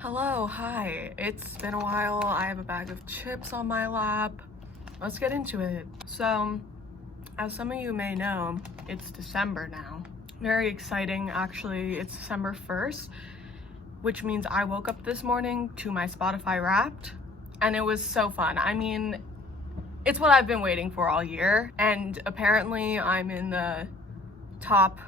Hello, hi. It's been a while. I have a bag of chips on my lap. Let's get into it. So, as some of you may know, it's December now. Very exciting, actually. It's December 1st, which means I woke up this morning to my Spotify Wrapped, and it was so fun. I mean, it's what I've been waiting for all year, and apparently I'm in the top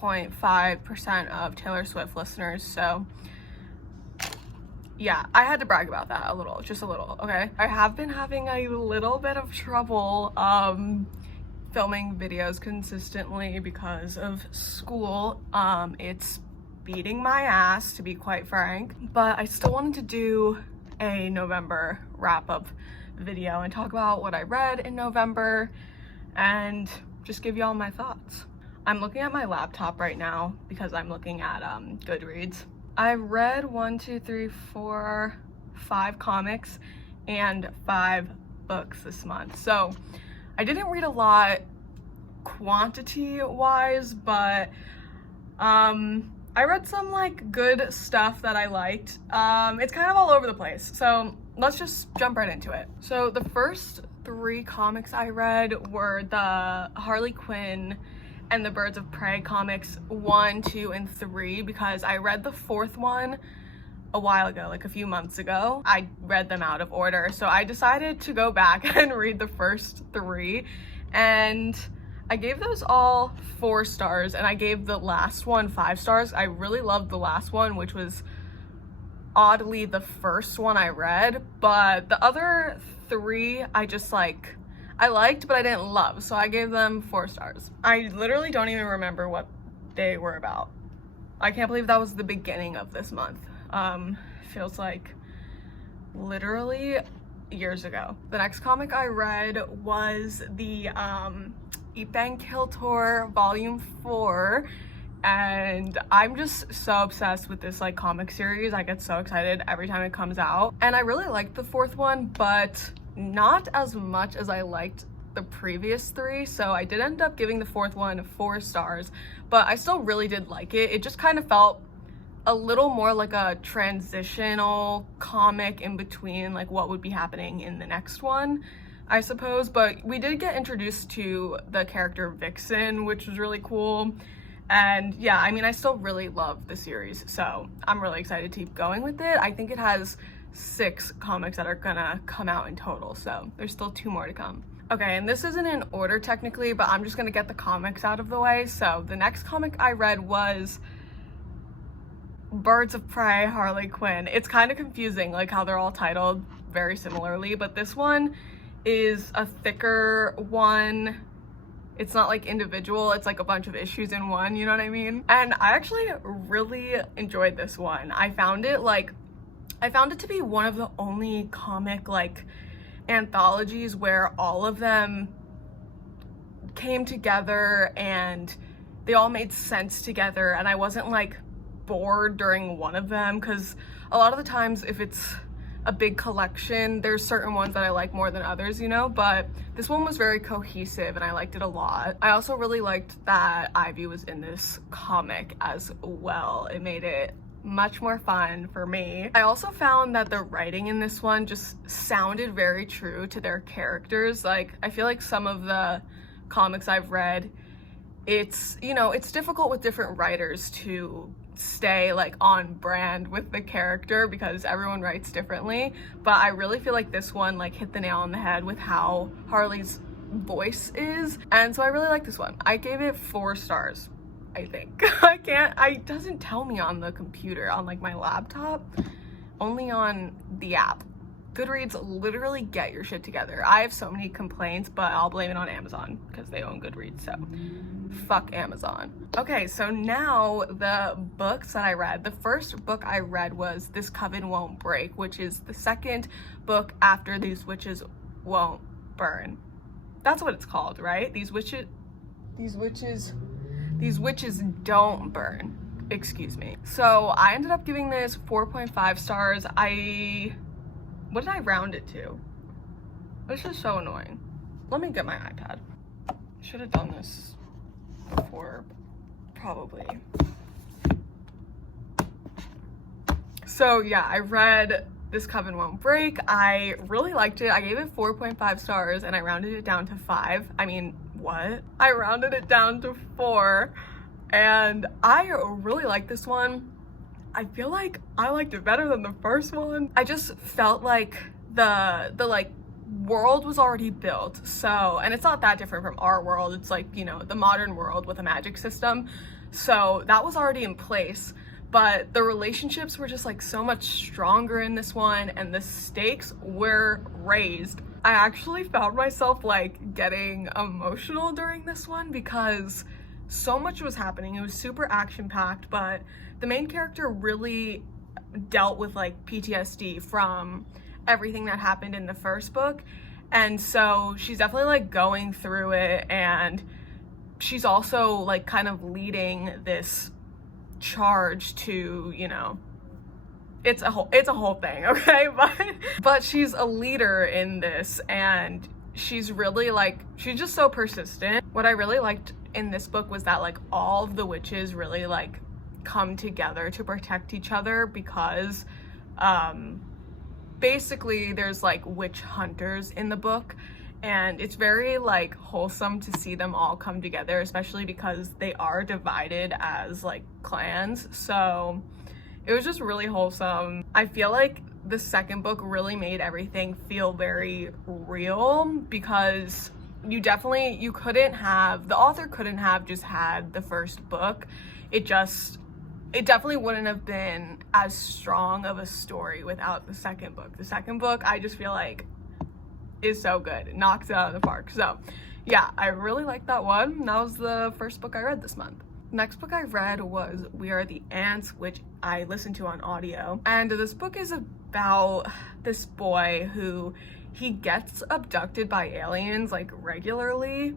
0.5% of Taylor Swift listeners, so yeah, I had to brag about that a little, just a little, okay? I have been having a little bit of trouble filming videos consistently because of school. It's beating my ass, to be quite frank, but I still wanted to do a November wrap-up video and talk about what I read in November and just give y'all my thoughts. I'm looking at my laptop right now because I'm looking at Goodreads. I've read 5 comics and 5 books this month. So I didn't read a lot quantity wise, but I read some like good stuff that I liked. It's kind of all over the place. So let's just jump right into it. So the first 3 comics I read were the Harley Quinn and the Birds of Prey comics 1, 2, and 3 because I read the 4th one a while ago, like a few months ago. I read them out of order, so I decided to go back and read the first 3, and I gave those all 4 stars, and I gave the last one 5 stars. I really loved the last one, which was oddly the first one I read, but the other 3 I liked, but I didn't love, so I gave them 4 stars. I literally don't even remember what they were about. I can't believe that was the beginning of this month. Feels like literally years ago. The next comic I read was the Kilter Volume 4, and I'm just so obsessed with this like comic series. I get so excited every time it comes out, and I really liked the 4th one, but not as much as I liked the previous 3, so I did end up giving the 4th one 4 stars, but I still really did like it. It just kind of felt a little more like a transitional comic in between like what would be happening in the next one, I suppose, but we did get introduced to the character Vixen, which was really cool. And yeah, I mean, I still really love the series, so I'm really excited to keep going with it. I think it has 6 comics that are gonna come out in total, so there's still 2 more to come. Okay, and this isn't in order technically, but I'm just gonna get the comics out of the way. So the next comic I read was Birds of Prey, Harley Quinn. It's kind of confusing, like how they're all titled very similarly, but this one is a thicker one. It's not like individual, it's like a bunch of issues in one, you know what I mean? And I actually really enjoyed this one. I found it to be one of the only comic like anthologies where all of them came together and they all made sense together, and I wasn't like bored during one of them, because a lot of the times if it's a big collection, there's certain ones that I like more than others, you know, but this one was very cohesive and I liked it a lot. I also really liked that Ivy was in this comic as well. It made it much more fun for me. I also found that the writing in this one just sounded very true to their characters. Like, I feel like some of the comics I've read, it's, you know, it's difficult with different writers to stay like on brand with the character because everyone writes differently, but I really feel like this one like hit the nail on the head with how Harley's voice is, and so I really like this one. I gave it 4 stars, I think. It doesn't tell me on the computer, on like my laptop, only on the app. Goodreads, literally get your shit together. I have so many complaints, but I'll blame it on Amazon because they own Goodreads, so fuck Amazon. Okay, so now the books that I read. The first book I read was This Coven Won't Break, which is the second book after These Witches Won't Burn. That's what it's called, right? These witches don't burn. Excuse me. So I ended up giving this 4.5 stars. What did I round it to? This is so annoying. Let me get my iPad. Should have done this before, probably. So yeah, I read This Coven Won't Break. I really liked it. I gave it 4.5 stars and I rounded it down to 5. I mean, what? I rounded it down to 4 and I really like this one. I feel like I liked it better than the first one. I just felt like the like world was already built. So, and it's not that different from our world. It's like, you know, the modern world with a magic system. So that was already in place. But the relationships were just like so much stronger in this one and the stakes were raised. I actually found myself like getting emotional during this one because so much was happening. It was super action-packed, but the main character really dealt with like PTSD from everything that happened in the first book. And so she's definitely like going through it, and she's also like kind of leading this charge to, you know, it's a whole thing, okay? But she's a leader in this, and she's really like, she's just so persistent. What I really liked in this book was that like all of the witches really like come together to protect each other because basically there's like witch hunters in the book, and it's very like wholesome to see them all come together, especially because they are divided as like clans. So it was just really wholesome. I feel like the second book really made everything feel very real because the author couldn't have just had the first book. It definitely wouldn't have been as strong of a story without the second book. The second book, I just feel like, is so good. It knocks it out of the park. So yeah, I really liked that one. That was the first book I read this month. Next book I read was We Are the Ants, which I listened to on audio. And this book is about this boy who he gets abducted by aliens like regularly.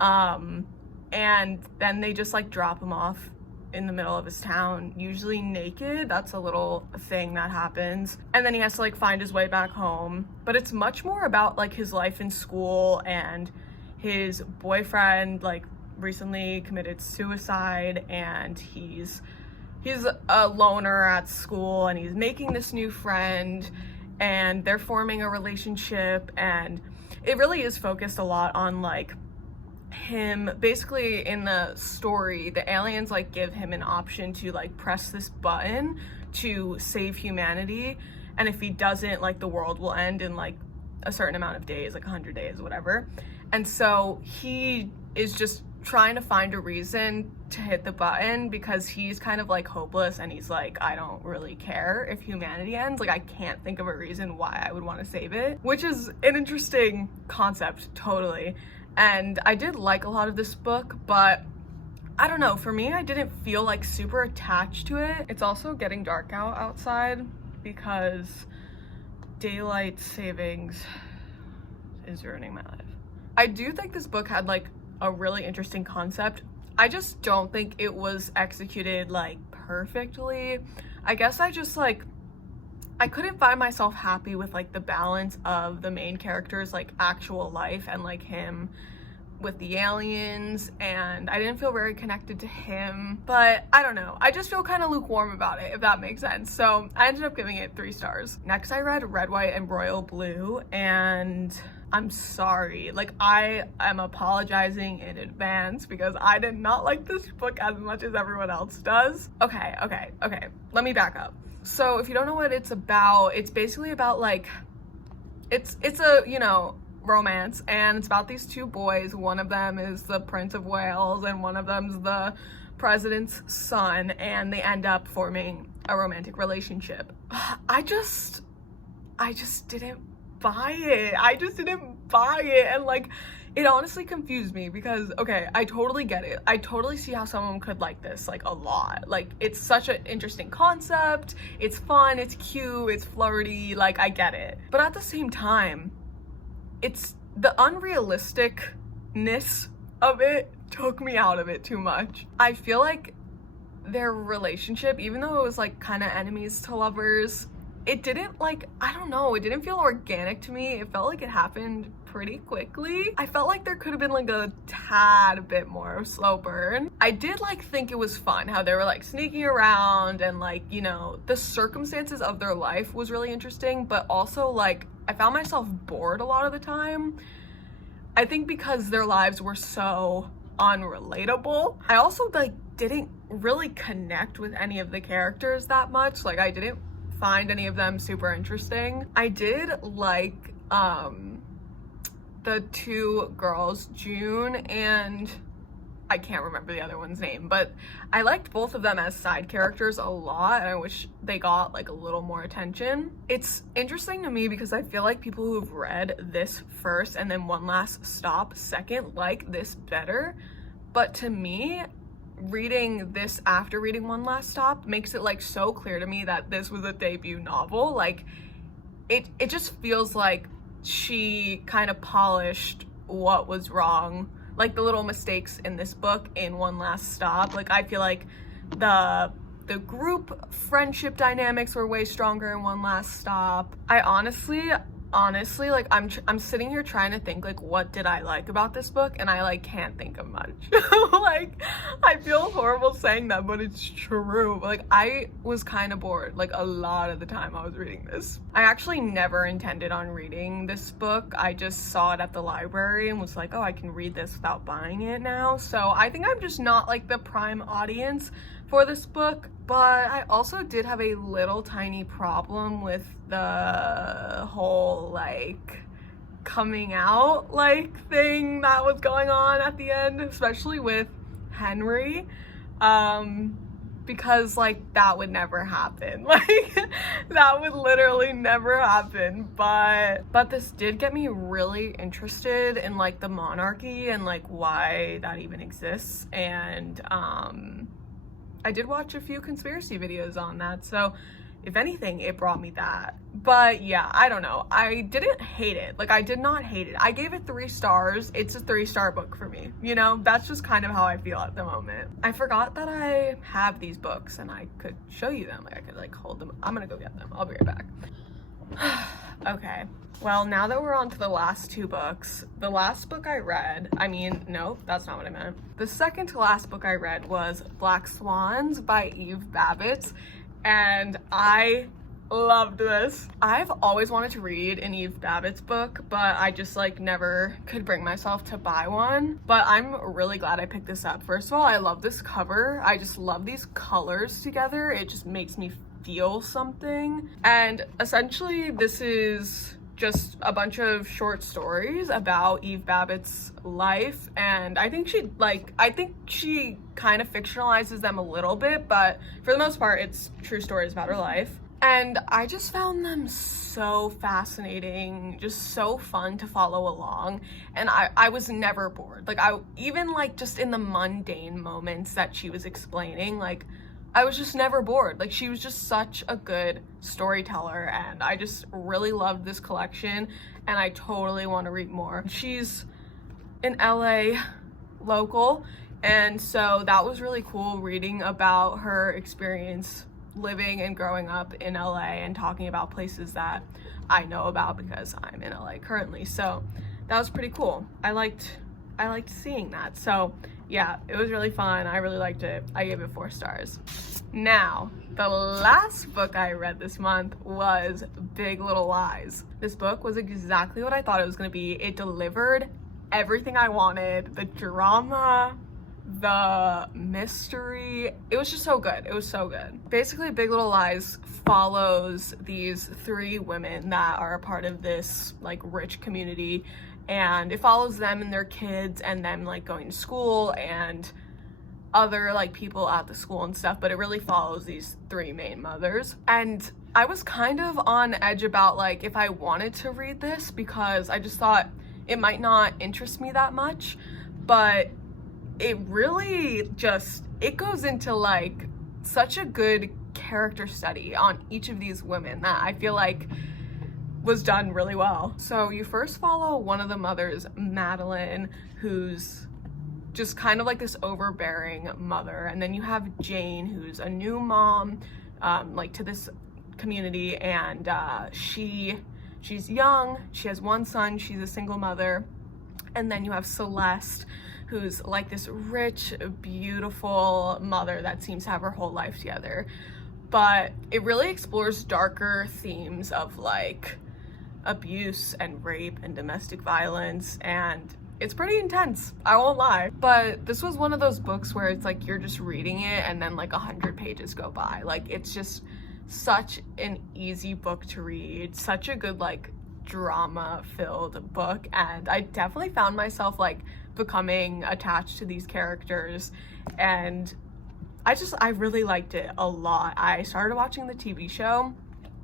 And then they just like drop him off in the middle of his town, usually naked. That's a little thing that happens. And then he has to like find his way back home. But it's much more about like his life in school, and his boyfriend like recently committed suicide, and he's a loner at school, and he's making this new friend, and they're forming a relationship. And it really is focused a lot on like him. Basically in the story, the aliens like give him an option to like press this button to save humanity, and if he doesn't, like the world will end in like a certain amount of days, like 100 days, whatever. And so he is just trying to find a reason to hit the button because he's kind of like hopeless, and he's like, I don't really care if humanity ends. Like I can't think of a reason why I would want to save it, which is an interesting concept, totally. And I did like a lot of this book, but I don't know, for me, I didn't feel like super attached to it. It's also getting dark out outside because daylight savings is ruining my life. I do think this book had like a really interesting concept. I just don't think it was executed like perfectly. I guess I couldn't find myself happy with like the balance of the main character's like actual life and like him with the aliens, and I didn't feel very connected to him. But I don't know, I just feel kind of lukewarm about it, if that makes sense. So I ended up giving it 3 stars. Next I read Red, White, and Royal Blue, and I'm sorry, like I am apologizing in advance because I did not like this book as much as everyone else does. Okay, let me back up. So if you don't know what it's about, it's basically about like, it's a, you know, romance, and it's about these 2 boys. One of them is the Prince of Wales and one of them's the president's son, and they end up forming a romantic relationship. I just didn't buy it. And like, it honestly confused me because, okay, I totally get it. I totally see how someone could like this like a lot. Like, it's such an interesting concept. It's fun, it's cute, it's flirty, like I get it. But at the same time, it's the unrealisticness of it took me out of it too much. I feel like their relationship, even though it was like kind of enemies to lovers, it didn't like, I don't know, it didn't feel organic to me. It felt like it happened pretty quickly. I felt like there could have been like a tad bit more slow burn. I did like think it was fun how they were like sneaking around and like, you know, the circumstances of their life was really interesting, but also like I found myself bored a lot of the time. I think because their lives were so unrelatable. I also like didn't really connect with any of the characters that much. Like I didn't find any of them super interesting. I did like the two girls, June and I can't remember the other one's name, but I liked both of them as side characters a lot, and I wish they got like a little more attention. It's interesting to me because I feel like people who've read this first and then One Last Stop second like this better, but to me, reading this after reading One Last Stop makes it like so clear to me that this was a debut novel. Like it just feels like she kind of polished what was wrong, like the little mistakes in this book in One Last Stop. Like I feel like the group friendship dynamics were way stronger in One Last Stop. I honestly like I'm sitting here trying to think like what did I like about this book, and I like can't think of much. Like I feel horrible saying that, but it's true. Like I was kind of bored like a lot of the time I was reading this. I actually never intended on reading this book. I just saw it at the library and was like, oh, I can read this without buying it now. So I think I'm just not like the prime audience for this book. But I also did have a little tiny problem with the whole like coming out like thing that was going on at the end, especially with Henry, because like that would never happen. Like that would literally never happen. But this did get me really interested in like the monarchy and like why that even exists, and I did watch a few conspiracy videos on that, so if anything, it brought me that. But yeah, I don't know. I didn't hate it. Like, I did not hate it. I gave it 3 stars. It's a 3-star book for me. You know, that's just kind of how I feel at the moment. I forgot that I have these books and I could show you them. Like, I could like hold them. I'm gonna go get them. I'll be right back. Okay. Well, now that we're on to the last 2 books, the last book I read, no, that's not what I meant. The second to last book I read was Black Swans by Eve Babbitt, and I loved this. I've always wanted to read an Eve Babbitt's book, but I just like never could bring myself to buy one. But I'm really glad I picked this up. First of all, I love this cover. I just love these colors together. It just makes me feel something. And essentially this is just a bunch of short stories about Eve Babbitt's life, and I think she kind of fictionalizes them a little bit, but for the most part it's true stories about her life. And I just found them so fascinating, just so fun to follow along, and I was never bored. Like even like just in the mundane moments that she was explaining, like I was just never bored. Like she was just such a good storyteller, and I just really loved this collection, and I totally want to read more. She's an LA local, and so that was really cool reading about her experience living and growing up in LA and talking about places that I know about because I'm in LA currently. So that was pretty cool. I liked seeing that. So yeah, it was really fun. I really liked it. I gave it 4 stars. Now, the last book I read this month was Big Little Lies. This book was exactly what I thought it was going to be. It delivered everything I wanted. The drama, the mystery, it was just so good. It was so good. Basically, Big Little Lies follows these 3 women that are a part of this like rich community, and it follows them and their kids and them like going to school and other like people at the school and stuff, but it really follows these 3 main mothers. And I was kind of on edge about like if I wanted to read this because I just thought it might not interest me that much, but it really just, it goes into like such a good character study on each of these women that I feel like was done really well. So you first follow one of the mothers, Madeline, who's just kind of like this overbearing mother, and then you have Jane, who's a new mom, like to this community, and she's young, she has one son, she's a single mother. And then you have Celeste, who's like this rich, beautiful mother that seems to have her whole life together. But it really explores darker themes of like abuse and rape and domestic violence, and it's pretty intense, I won't lie. But this was one of those books where it's like you're just reading it and then like 100 pages go by. Like, it's just such an easy book to read, such a good like drama filled book, and I definitely found myself like becoming attached to these characters, and I really liked it a lot. I started watching the TV show,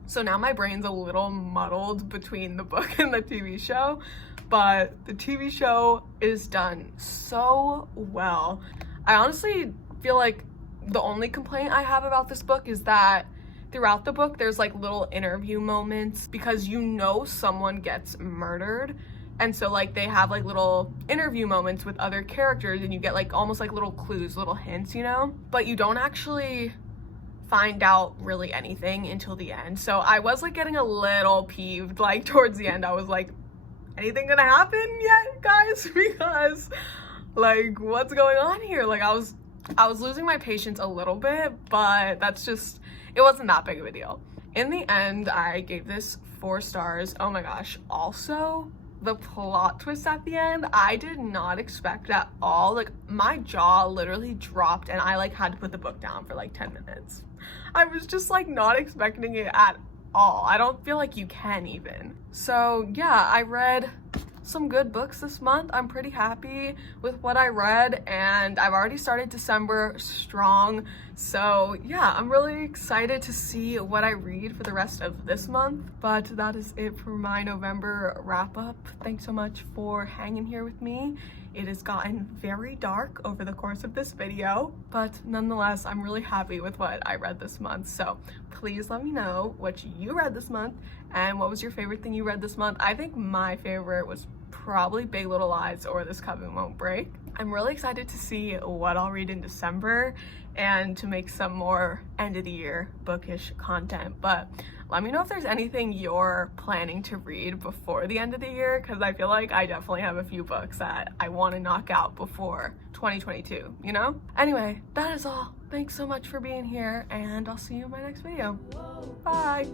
so now my brain's a little muddled between the book and the TV show, but the TV show is done so well. I honestly feel like the only complaint I have about this book is that throughout the book there's like little interview moments, because you know someone gets murdered, and so like they have like little interview moments with other characters, and you get like almost like little clues, little hints, you know, but you don't actually find out really anything until the end. So I was like getting a little peeved like towards the end. I was like, anything gonna happen yet, guys? Because like, what's going on here? Like, I was losing my patience a little bit, but that's just, it wasn't that big of a deal. In the end, I gave this 4 stars. Oh my gosh. Also, the plot twist at the end, I did not expect at all. Like, my jaw literally dropped and I like had to put the book down for like 10 minutes. I was just like not expecting it at all. I don't feel like you can even. So yeah, I read some good books this month. I'm pretty happy with what I read, and I've already started December strong. So yeah, I'm really excited to see what I read for the rest of this month. But that is it for my November wrap up. Thanks so much for hanging here with me. It has gotten very dark over the course of this video, but nonetheless, I'm really happy with what I read this month. So please let me know what you read this month and what was your favorite thing you read this month. I think my favorite was probably Big Little Lies or This Coven Won't Break. I'm really excited to see what I'll read in December and to make some more end of the year bookish content. But let me know if there's anything you're planning to read before the end of the year, because I feel like I definitely have a few books that I want to knock out before 2022, you know? Anyway, that is all. Thanks so much for being here, and I'll see you in my next video. Bye!